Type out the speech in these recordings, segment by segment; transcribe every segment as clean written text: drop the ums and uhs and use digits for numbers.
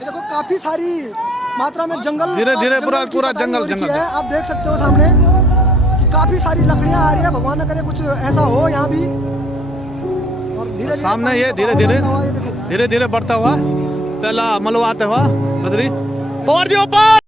ये देखो काफी सारी मात्रा में जंगल धीरे धीरे पूरा जंगल है। आप देख सकते हो सामने कि काफी सारी लकड़ियां आ रही है। भगवान न करे कुछ ऐसा हो यहाँ भी। और धीरे सामने ये धीरे धीरे बढ़ता हुआ पहला मलवाते हुआ बद्री पवार जी ऊपर।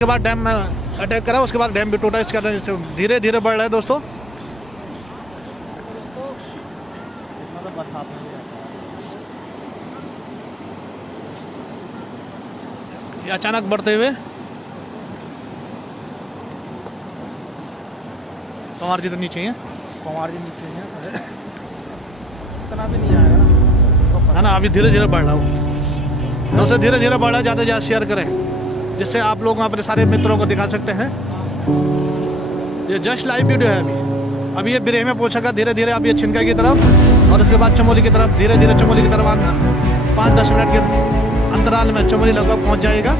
के बाद डैम में अटैक करा, उसके बाद डैम भी टूटा। इसके धीरे धीरे बढ़ रहा है दोस्तों। ये अचानक बढ़ते हुए पवार जी तो नीचे है, पवार जी नीचे है, इतना भी नहीं आएगा है ना। अभी धीरे धीरे बढ़ रहा हूँ दोस्तों, धीरे धीरे बढ़ रहा है। ज़्यादा से ज़्यादा शेयर करें जिससे आप लोग अपने सारे मित्रों को दिखा सकते हैं। ये जस्ट लाइव वीडियो है। अभी ये बिरेह में पहुंचेगा धीरे धीरे। अब ये छिनका की तरफ और उसके बाद चमोली की तरफ, धीरे धीरे चमोली की तरफ आना। 5-10 मिनट के अंतराल में चमोली लगभग पहुंच जाएगा।